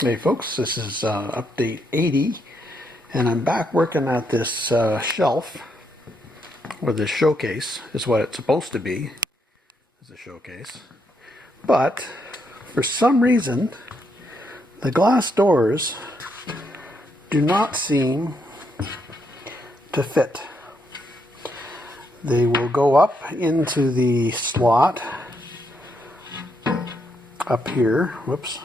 Hey folks, this is update 80, and I'm back working at this shelf, or this showcase is what it's supposed to be, is a showcase. But for some reason, the glass doors do not seem to fit. They will go up into the slot up here, whoops.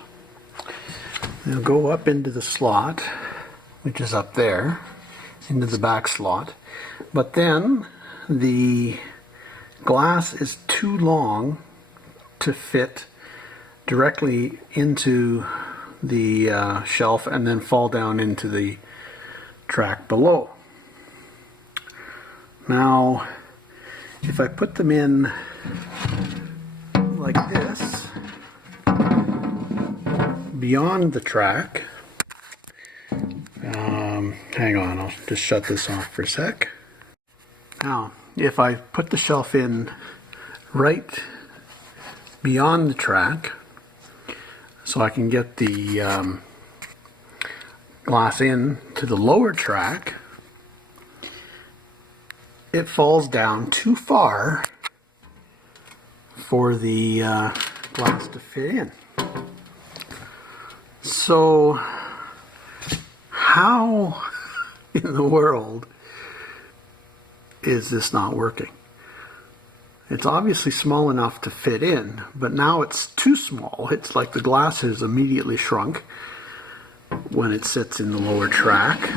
They'll go up into the slot, which is up there, into the back slot. But then the glass is too long to fit directly into the shelf and then fall down into the track below. Now, if I put them in like this, beyond the track, hang on, I'll just shut this off for a sec. Now, if I put the shelf in right beyond the track, so I can get the glass in to the lower track, it falls down too far for the glass to fit in. So, how in the world is this not working? It's obviously small enough to fit in, but now it's too small. It's like the glass has immediately shrunk when it sits in the lower track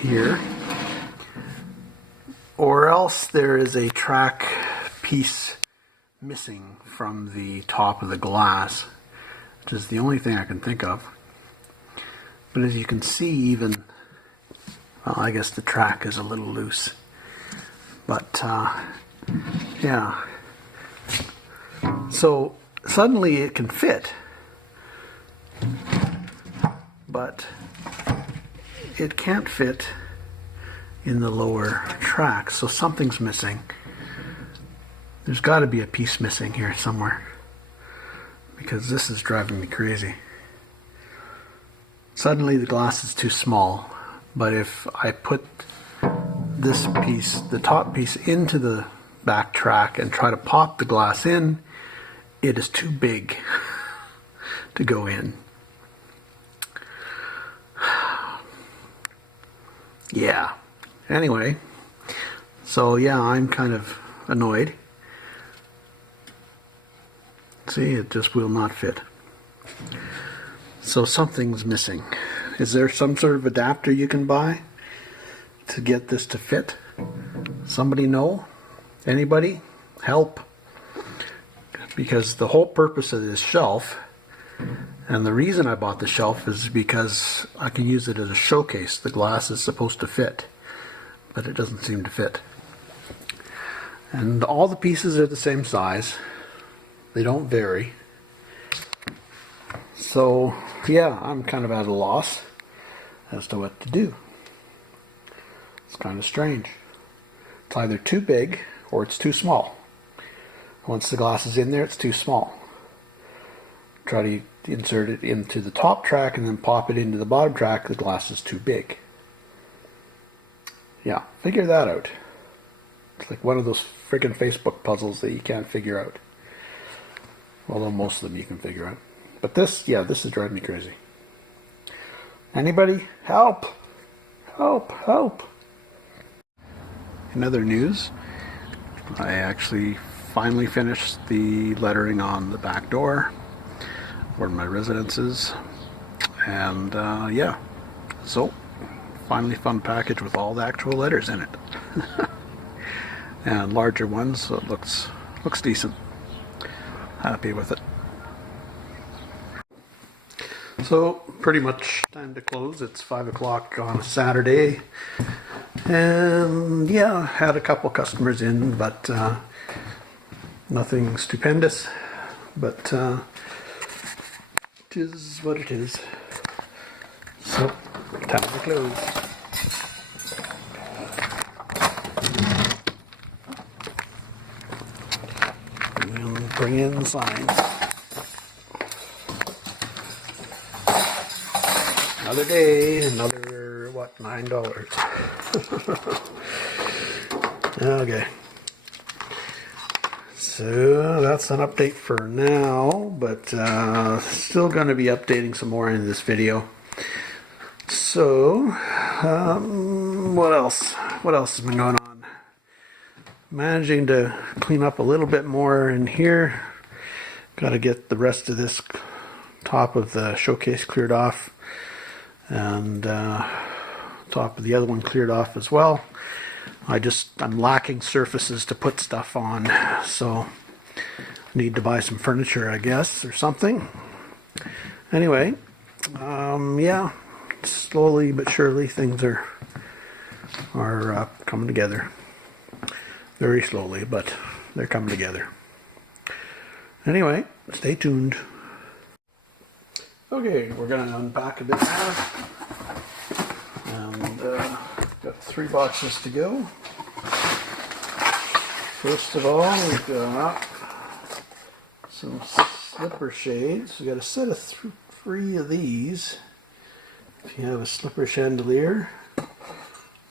here. Or else there is a track piece missing from the top of the glass, which is the only thing I can think of. But as you can see, even, well, I guess the track is a little loose. But, yeah. So, suddenly it can fit. But it can't fit in the lower track, so something's missing. There's got to be a piece missing here somewhere, because this is driving me crazy. Suddenly the glass is too small, but if I put this piece, the top piece, into the back track and try to pop the glass in, it is too big to go in. Yeah. Anyway, so yeah, I'm kind of annoyed. See, it just will not fit. So something's missing. Is there some sort of adapter you can buy to get this to fit? Somebody know? Anybody? Help. Because the whole purpose of this shelf, and the reason I bought the shelf, is because I can use it as a showcase. The glass is supposed to fit, but it doesn't seem to fit. And all the pieces are the same size. They don't vary. So, yeah, I'm kind of at a loss as to what to do. It's kind of strange. It's either too big or it's too small. Once the glass is in there, it's too small. Try to insert it into the top track and then pop it into the bottom track, the glass is too big. Yeah, figure that out. It's like one of those friggin' Facebook puzzles that you can't figure out. Although most of them you can figure out. But this, yeah, this is driving me crazy. Anybody? Help! Help! Help! In other news, I actually finally finished the lettering on the back door where my residence is. And yeah, so finally found a package with all the actual letters in it. And larger ones, so it looks decent. Happy with it. So pretty much time to close. It's 5 o'clock on a Saturday, and yeah, had a couple customers in, but nothing stupendous. But it is what it is. So time to close. We'll bring in the signs. Another day, another, what, $9. Okay. So that's an update for now, but still going to be updating some more in this video. So, what else? What else has been going on? Managing to clean up a little bit more in here. Got to get the rest of this top of the showcase cleared off, and top of the other one cleared off as well. I'm lacking surfaces to put stuff on, so need to buy some furniture, I guess, or something. Anyway, yeah, slowly but surely things are coming together. Very slowly, but they're coming together. Anyway, stay tuned. Okay, we're going to unpack a bit now. And got 3 boxes to go. First of all, we've got some slipper shades. We've got a set of 3 of these. If you have a slipper chandelier,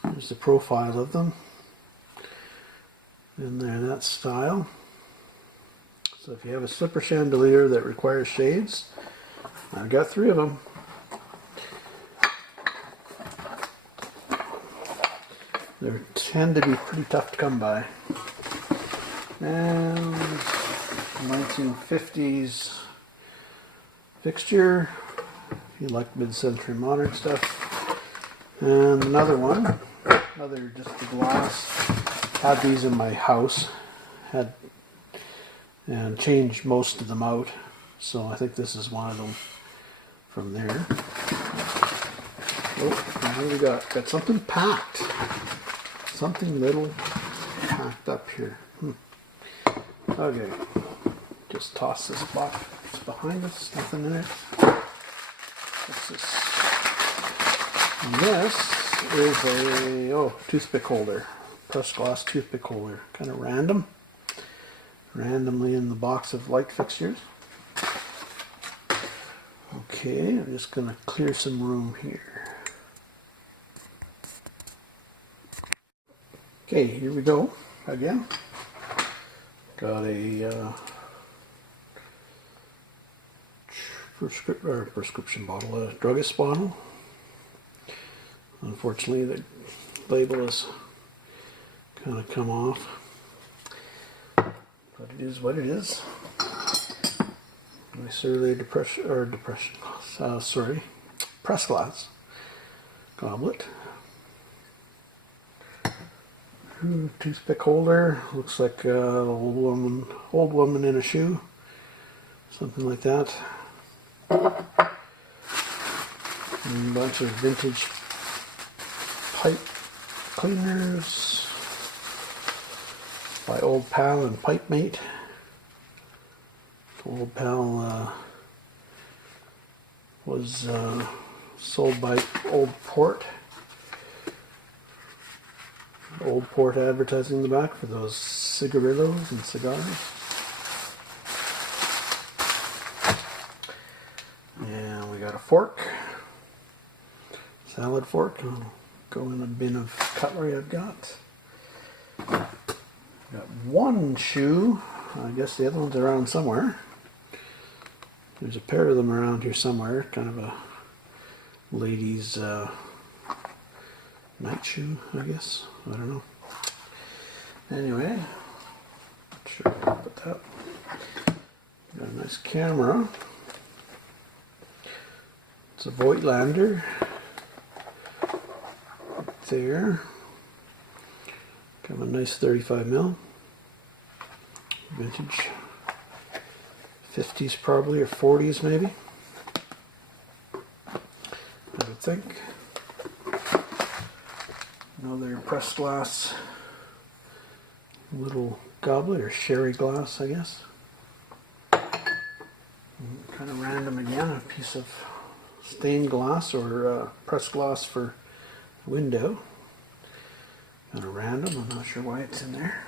there's the profile of them. And they're that style. So if you have a slipper chandelier that requires shades, I've got 3 of them. They tend to be pretty tough to come by. And 1950s fixture, if you like mid-century modern stuff. And another one, just the glass. Had these in my house, and changed most of them out. So I think this is one of them from there. Oh, now we got something packed. Something little packed up here. Okay, just toss this box behind us. Nothing in it. What's this? And this is a toothpick holder, pressed glass toothpick holder. Kind of randomly in the box of light fixtures. Okay, I'm just going to clear some room here. Okay, here we go again. Got a prescription bottle, a druggist bottle. Unfortunately, the label has kind of come off, but it is what it is. Nice early press glass goblet. Toothpick holder, looks like an old woman in a shoe, something like that. And a bunch of vintage pipe cleaners by Old Pal and Pipe Mate. Old Pal was sold by Old Port. Old Port advertising in the back for those cigarillos and cigars. And we got a fork, salad fork. I'll go in a bin of cutlery I've got. Got one shoe. I guess the other one's around somewhere. There's a pair of them around here somewhere. Kind of a ladies' night shoe, I guess. I don't know. Anyway, not sure where to put that. Got a nice camera. It's a Voigtlander. Right there. Got a nice 35mm. Vintage. 50s probably, or 40s maybe. I would think. Another pressed glass little goblet, or sherry glass, I guess. Kind of random again, a piece of stained glass or pressed glass for window. Kind of random, I'm not sure why it's in there.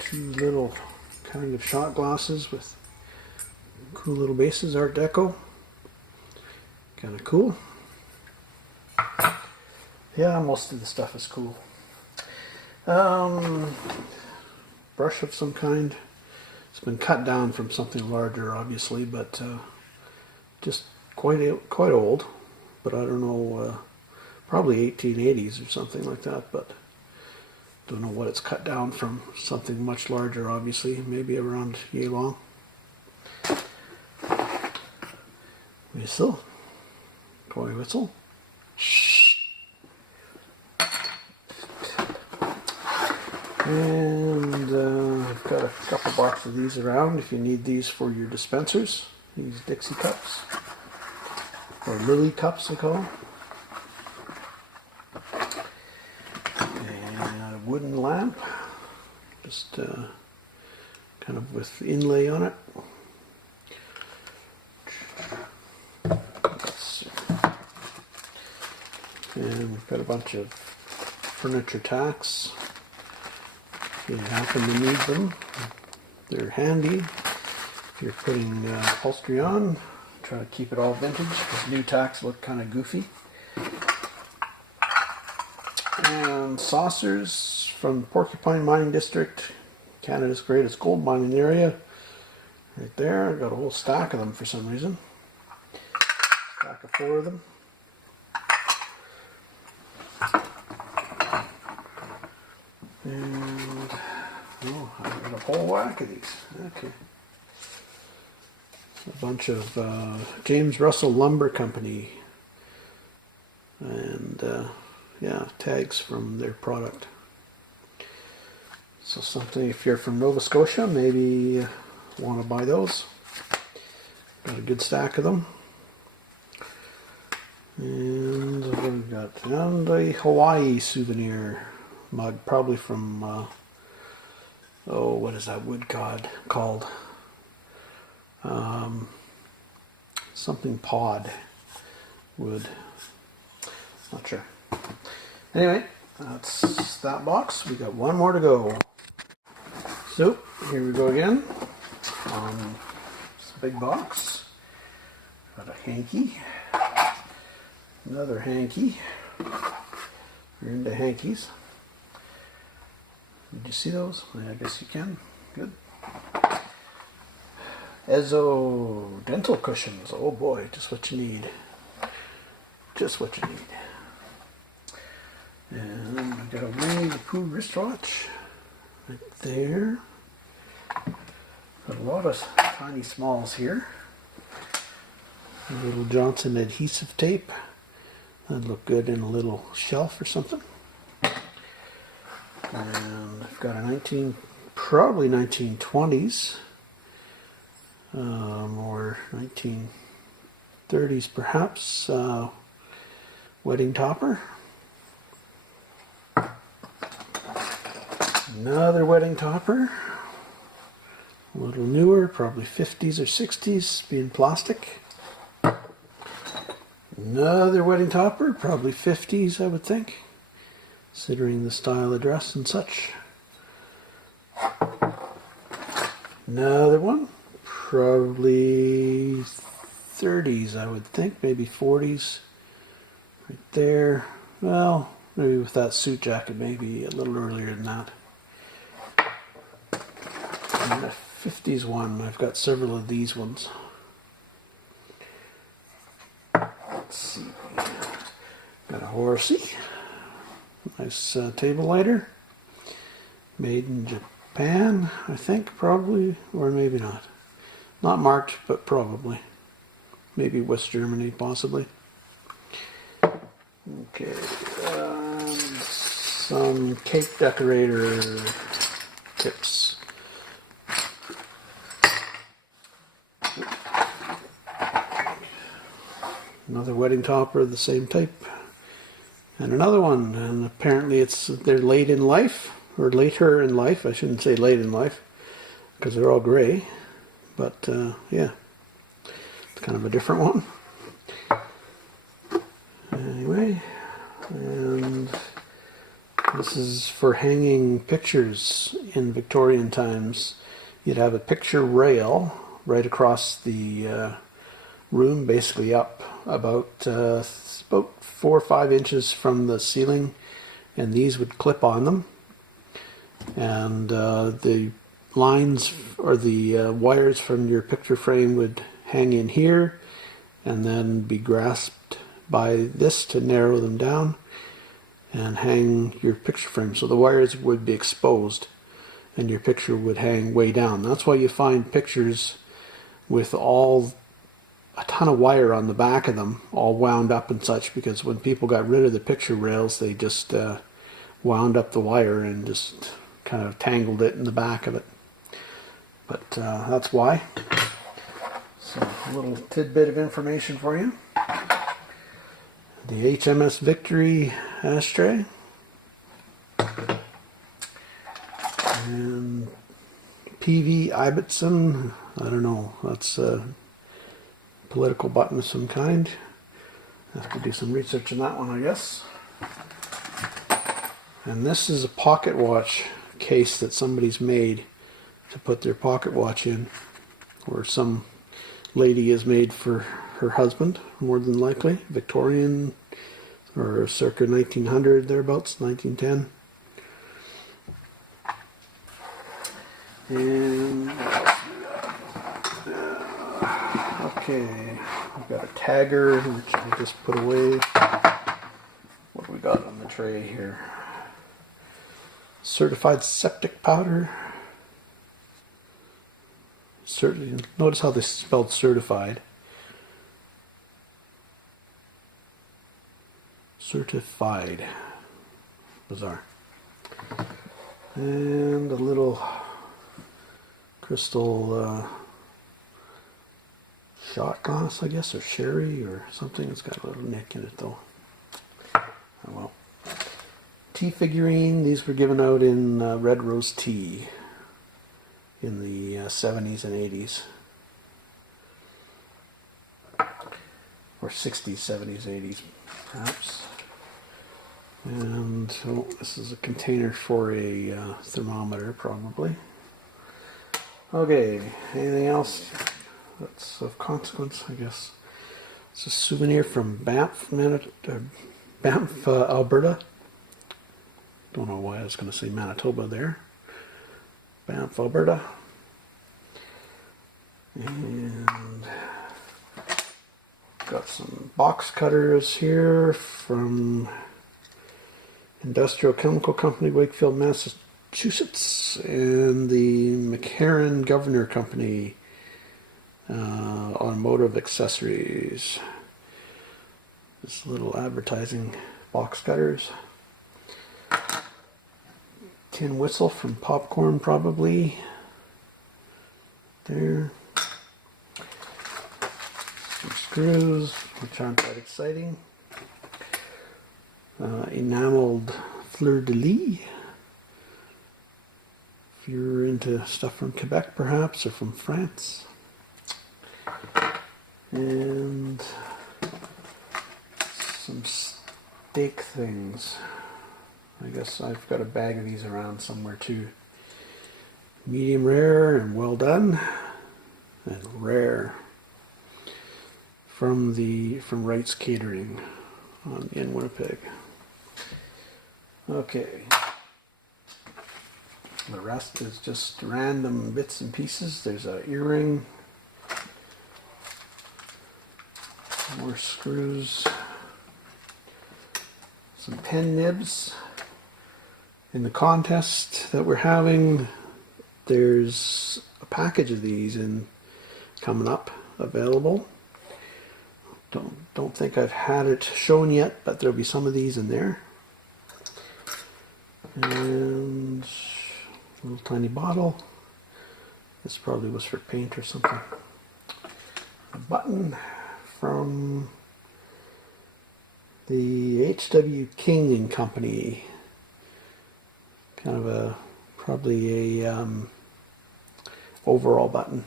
2 little kind of shot glasses with cool little bases, Art Deco. Kind of cool. Yeah, most of the stuff is cool. Brush of some kind. It's been cut down from something larger, obviously, but just quite old. But I don't know, probably 1880s or something like that. But don't know what it's cut down from. Something much larger, obviously, maybe around yay long. Whistle, toy whistle. And I've got a couple boxes of these around if you need these for your dispensers. These Dixie cups, or Lily cups they call them. And a wooden lamp, just kind of with inlay on it. And we've got a bunch of furniture tacks. If you happen to need them, they're handy. If you're putting upholstery on, try to keep it all vintage because new tacks look kind of goofy. And saucers from Porcupine Mining District, Canada's greatest gold mining area. Right there, I've got a whole stack of them for some reason. Stack of 4 of them. And oh, I've got a whole whack of these. Okay. A bunch of James Russell Lumber Company. And yeah, tags from their product. So something, if you're from Nova Scotia, maybe want to buy those. Got a good stack of them. And what have we got? And a Hawaii souvenir mug, probably from, oh, what is that wood god called? Something pod wood. Not sure. Anyway, that's that box. We got one more to go. So, here we go again. This big box. Got a hanky. Another hanky. We're into hankies. Did you see those? I guess you can. Good. Ezo dental cushions. Oh boy, just what you need. Just what you need. And I've got a Winnie the Pooh wristwatch right there. Got a lot of tiny smalls here. A little Johnson adhesive tape. That'd look good in a little shelf or something. And I've got a probably 1920s or 1930s perhaps, wedding topper. Another wedding topper, a little newer, probably 50s or 60s, being plastic. Another wedding topper, probably 50s I would think, considering the style of dress and such. Another one, probably 30s I would think, maybe 40s. Right there. Well, maybe with that suit jacket, maybe a little earlier than that. And a 50s one, I've got several of these ones. Let's see. Got a horsey. Nice table lighter. Made in Japan, I think, probably, or maybe not. Not marked, but probably. Maybe West Germany, possibly. Okay. Some cake decorator tips. Another wedding topper of the same type. And another one, and apparently they're late in life, or later in life. I shouldn't say late in life, because they're all gray. But yeah, it's kind of a different one. Anyway, and this is for hanging pictures in Victorian times. You'd have a picture rail right across the room, basically up about 4 or 5 inches from the ceiling, and these would clip on them, and the lines or the wires from your picture frame would hang in here and then be grasped by this to narrow them down and hang your picture frame. So the wires would be exposed and your picture would hang way down. That's why you find pictures with a ton of wire on the back of them, all wound up and such, because when people got rid of the picture rails, they just wound up the wire and just kind of tangled it in the back of it. But that's why. So a little tidbit of information for you. The HMS Victory ashtray. And PV Ibbotson, I don't know, that's a political button of some kind. I have to do some research on that one, I guess. And this is a pocket watch case that somebody's made to put their pocket watch in, or some lady has made for her husband, more than likely, Victorian or circa 1900 thereabouts, 1910. And okay, we've got a tagger, which I just put away. What do we got on the tray here? Certified septic powder. Certainly, notice how they spelled certified. Certified. Bizarre. And a little crystal shot glass, I guess, or sherry or something. It's got a little nick in it though. Oh well. Tea figurine. These were given out in Red Rose Tea in the 70s and 80s. Or 60s, 70s, 80s perhaps. And oh, this is a container for a thermometer probably. Okay, anything else that's of consequence, I guess? It's a souvenir from Banff, Alberta. Don't know why I was going to say Manitoba there. Banff, Alberta. And got some box cutters here from Industrial Chemical Company, Wakefield, Massachusetts, and the McCarran Governor Company, automotive accessories. This little advertising box cutters. Tin whistle from Popcorn, probably. There. Some screws, which aren't that exciting. Enameled fleur-de-lis. If you're into stuff from Quebec, perhaps, or from France. And some steak things. I guess I've got a bag of these around somewhere too. Medium rare and well done, and rare from Wright's Catering in Winnipeg. Okay, the rest is just random bits and pieces. There's an earring, more screws, some pen nibs. In the contest that we're having, there's a package of these coming up available. Don't think I've had it shown yet, but there'll be some of these in there. And a little tiny bottle. This probably was for paint or something. A button from the H.W. King and Company. Kind of probably a overall button.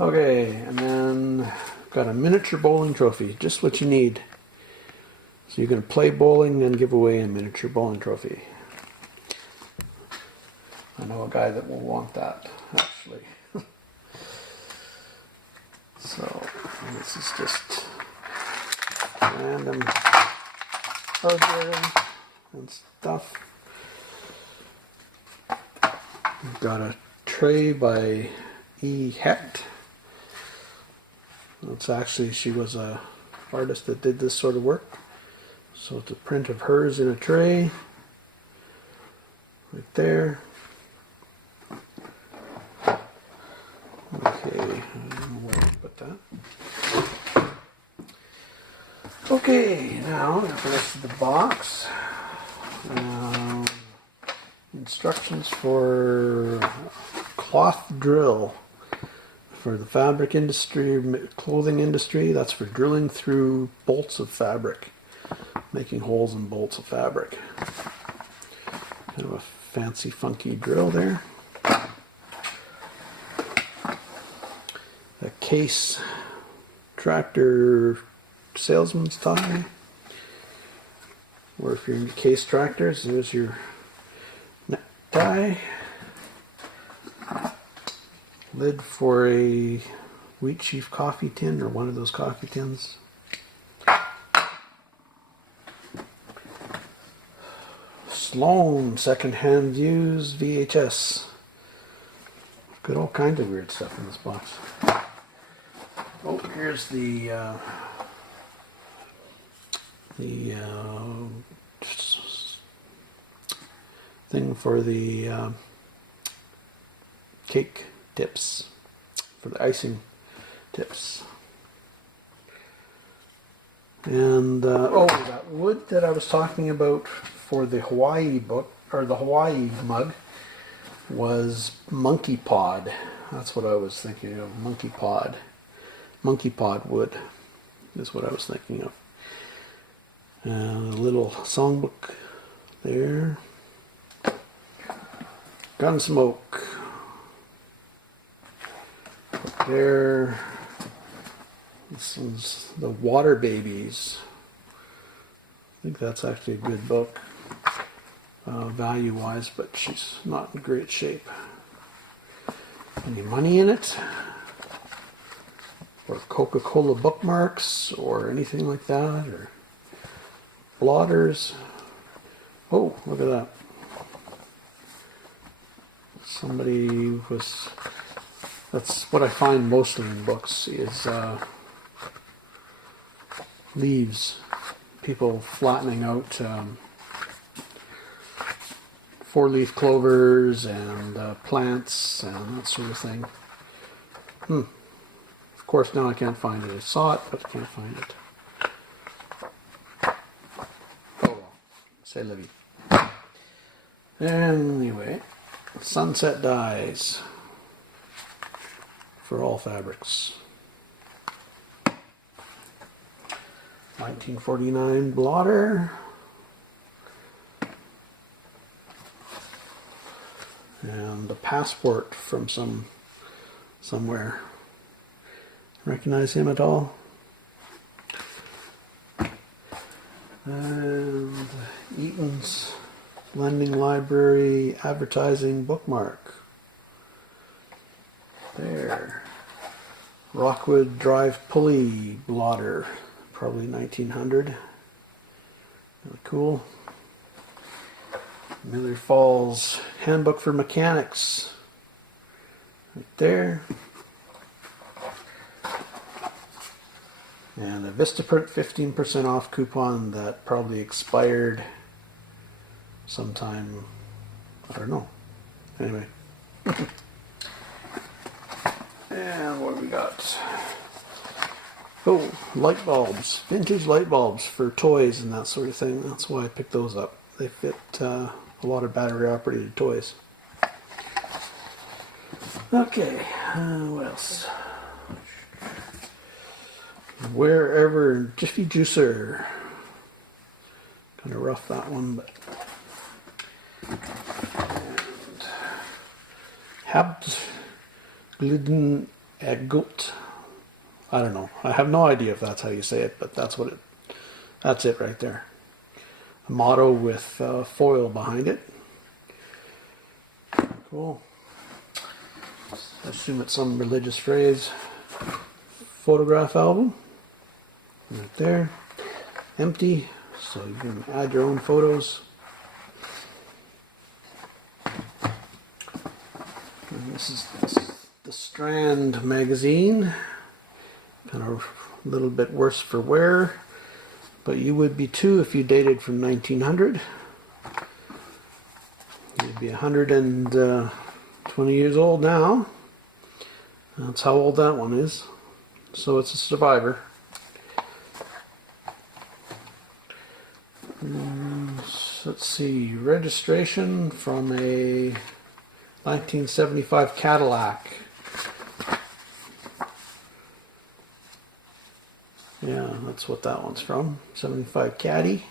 Okay, and then got a miniature bowling trophy, just what you need. So you're going to play bowling and give away a miniature bowling trophy. I know a guy that will want that, actually. So This is just random hardware and stuff. We've got a tray by E. Hecht. It's actually, she was a artist that did this sort of work. So it's a print of hers in a tray. Right there. Okay, I don't know where to put that. Okay, now the rest of the box. Instructions for cloth drill for the fabric industry, clothing industry. That's for drilling through bolts of fabric, making holes in bolts of fabric. Kind of a fancy, funky drill there. A Case tractor salesman's tie. Or if you're into Case tractors, there's your necktie. Lid for a Wheat Chief coffee tin, or one of those coffee tins. Sloan second-hand views VHS. Got all kinds of weird stuff in this box. Oh, here's the thing for the cake tips, for the icing tips. And oh, that wood that I was talking about for the Hawaii book, or the Hawaii mug, was monkey pod. That's what I was thinking of. Monkey pod wood is what I was thinking of. A little songbook there. Gunsmoke there. This one's The Water Babies. I think that's actually a good book, value-wise, but she's not in great shape. Any money in it? Or Coca-Cola bookmarks, or anything like that, or blotters. Oh, look at that. Somebody was... That's what I find mostly in books, is leaves. People flattening out four-leaf clovers and plants and that sort of thing. Of course, now I can't find it. I saw it, but I can't find it. Oh well. C'est la vie. Anyway, Sunset Dyes for all fabrics. 1949 blotter. And a passport from somewhere. Recognize him at all? And Eaton's Lending Library advertising bookmark. There. Rockwood Drive pulley blotter. Probably 1900. Really cool. Miller Falls Handbook for Mechanics. Right there. And a Vistaprint 15% off coupon that probably expired sometime, I don't know. Anyway. And what do we got? Oh, light bulbs. Vintage light bulbs for toys and that sort of thing. That's why I picked those up. They fit a lot of battery operated toys. Okay, what else? Wherever Jiffy Juicer. Kind of rough, that one, but. Habt Gliden Egut. I don't know. I have no idea if that's how you say it, but that's it right there. A motto with foil behind it. Cool. I assume it's some religious phrase. photograph album. Right there. Empty, so you can add your own photos. And this is the Strand magazine. Kind of a little bit worse for wear, but you would be too if you dated from 1900. You'd be 120 years old now. That's how old that one is. So it's a survivor. Let's see, registration from a 1975 Cadillac. Yeah, that's what that one's from. 75 Caddy.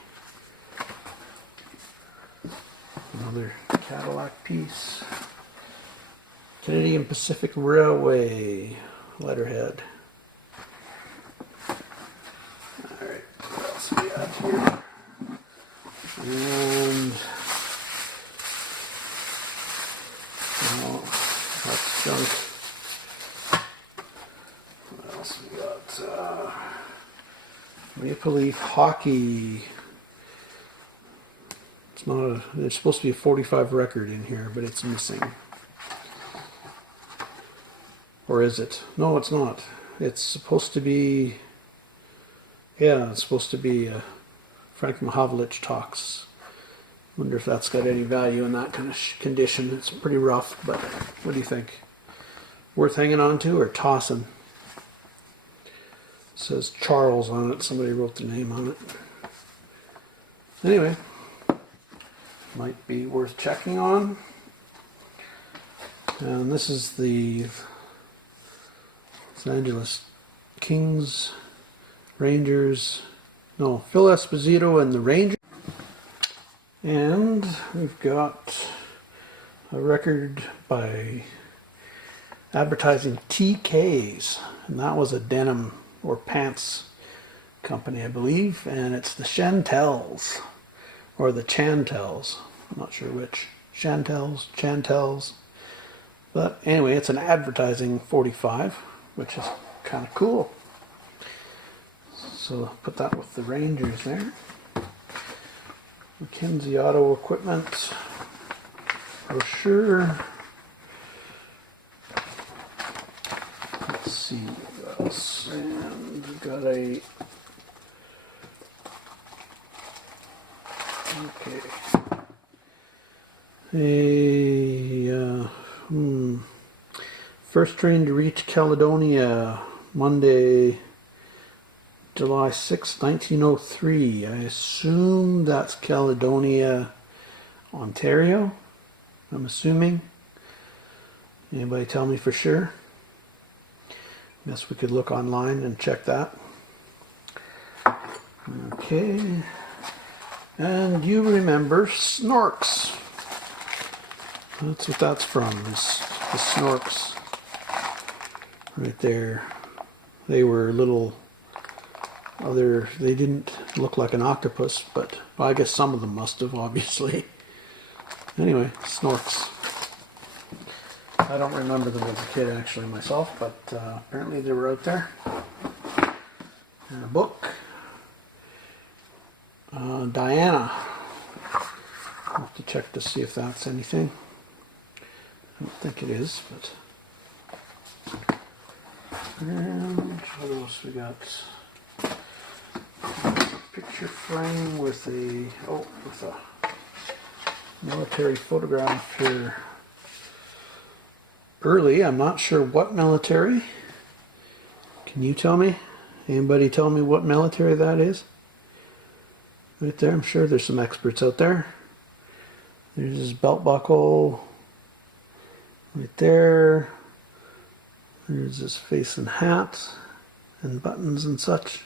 Another Cadillac piece. Canadian Pacific Railway letterhead. Alright, what else we got here? And oh, that's junk. What else we got? Maple Leaf Hockey. It's not a. There's supposed to be a 45 record in here, but it's missing. Or is it? No, it's not. It's supposed to be. Yeah, it's supposed to be. Frank Mahavlich talks. Wonder if that's got any value in that kind of condition. It's pretty rough, but what do you think? Worth hanging on to or tossing? It says Charles on it. Somebody wrote the name on it. Anyway, might be worth checking on. And this is the Los Angeles Kings, Rangers. No, Phil Esposito and the Rangers. And we've got a record by Advertising TKs. And that was a denim or pants company, I believe. And it's the Chantels. Or the Chantels. I'm not sure which. Chantels. But anyway, it's an advertising 45, which is kind of cool. So put that with the Rangers there. Mackenzie Auto Equipment brochure. Let's see what else. And we've got a. Okay. First train to reach Caledonia, Monday, July 6, 1903. I assume that's Caledonia, Ontario. I'm assuming. Anybody tell me for sure? Guess we could look online and check that. Okay. And you remember Snorks. That's what that's from, is the Snorks. Right there. They were little they didn't look like an octopus, but well, I guess some of them must have, obviously. Anyway, Snorks. I don't remember them as a kid actually myself, but apparently they were out there. And a book. Diana. I'll have to check to see if that's anything. I don't think it is, but. And what else we got? Picture frame with a military photograph here. Early, I'm not sure what military. Can you tell me? Anybody tell me what military that is? Right there, I'm sure there's some experts out there. There's his belt buckle. Right there. There's his face and hat and buttons and such.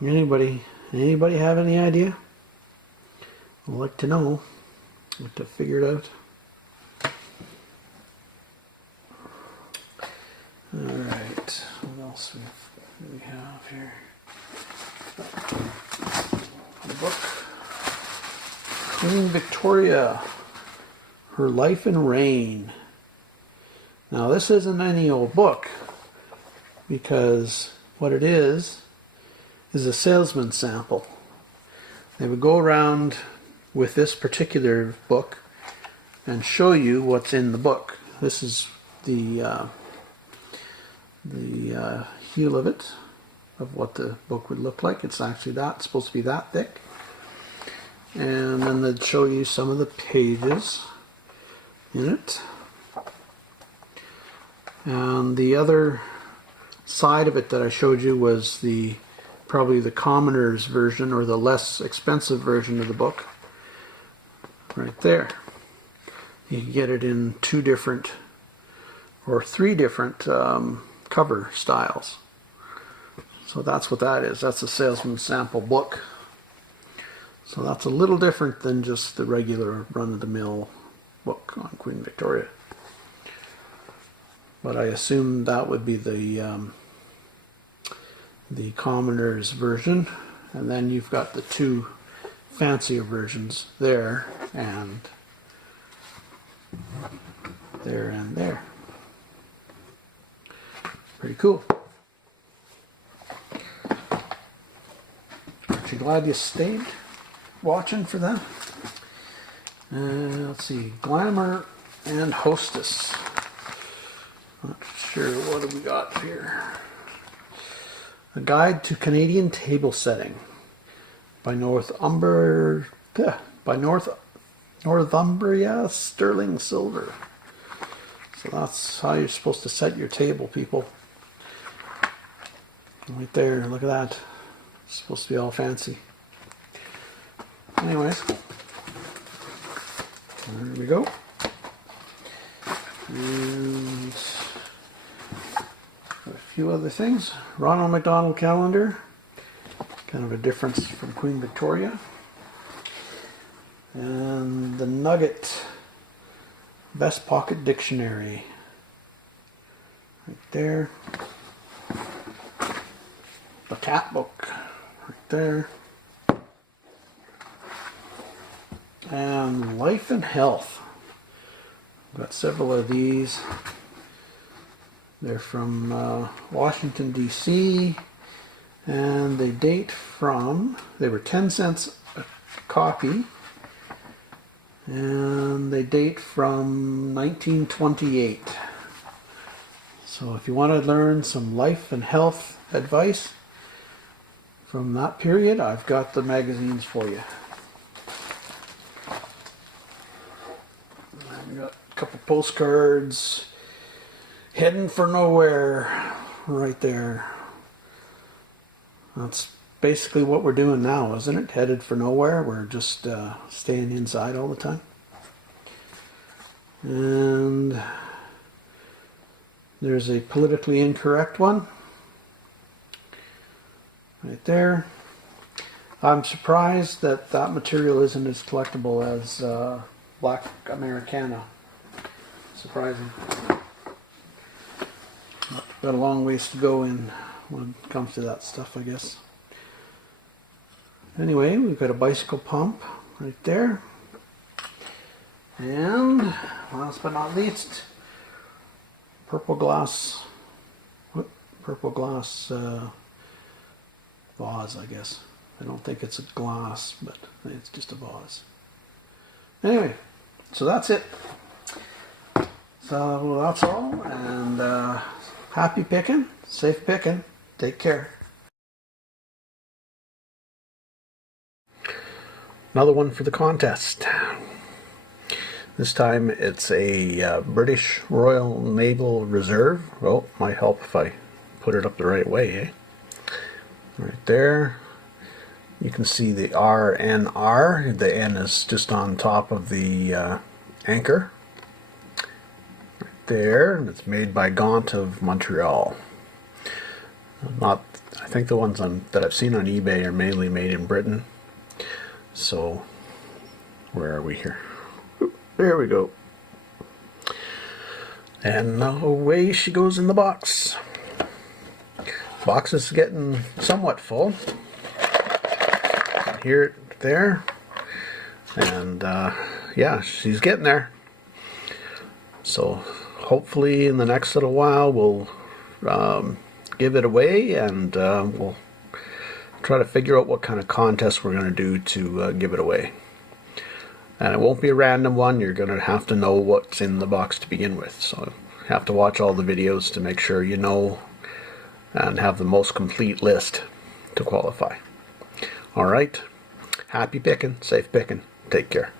Anybody have any idea? I'd like to know. I'd like to figure it out. Alright, what else do we have here? The book. Queen Victoria, Her Life and Reign. Now this isn't any old book. because what it is a salesman sample. They would go around with this particular book and show you what's in the book. This is the heel of it, of what the book would look like. It's actually supposed to be that thick. And then they'd show you some of the pages in it. And the other side of it that I showed you was probably the commoner's version, or the less expensive version of the book. Right there. You can get it in 2 different or 3 different cover styles. So that's what that is. That's a salesman sample book. So that's a little different than just the regular run-of-the-mill book on Queen Victoria. But I assume that would be the commoner's version, and then you've got the 2 fancier versions there and there and there. Pretty cool. Aren't you glad you stayed watching for that? Let's see, Glamour and Hostess. Not sure, what do we got here? A Guide to Canadian Table Setting by Northumbria Sterling Silver. So that's how you're supposed to set your table, people. Right there, look at that. It's supposed to be all fancy. Anyways, there we go. And a few other things. Ronald McDonald calendar. Kind of a difference from Queen Victoria. And the Nugget Best Pocket Dictionary. Right there. The cat book. Right there. And Life and Health. Got several of these. They're from Washington, D.C. And they date from, they were 10 cents a copy. And they date from 1928. So if you want to learn some life and health advice from that period, I've got the magazines for you. I've got a couple postcards. Heading for Nowhere, right there. That's basically what we're doing now, isn't it? Headed for nowhere. We're just staying inside all the time. And there's a politically incorrect one. Right there. I'm surprised that that material isn't as collectible as Black Americana. Surprising. Got a long ways to go in when it comes to that stuff, I guess. Anyway, we've got a bicycle pump right there. And last but not least, purple glass vase, I guess. I don't think it's a glass, but it's just a vase. Anyway, so that's it. So that's all, and happy picking, safe picking, take care. Another one for the contest. This time it's a British Royal Naval Reserve. Oh, might help if I put it up the right way, eh? Right there. You can see the RNR. The N is just on top of the anchor. Right there. And it's made by Gaunt of Montreal. I think the ones that I've seen on eBay are mainly made in Britain. So, where are we here? There we go. And away she goes in the box. Box is getting somewhat full. Hear it there. And yeah, she's getting there. So hopefully in the next little while we'll give it away, and we'll try to figure out what kind of contest we're going to do to give it away. And it won't be a random one. You're going to have to know what's in the box to begin with. So you have to watch all the videos to make sure you know and have the most complete list to qualify. All right. Happy picking, safe picking. Take care.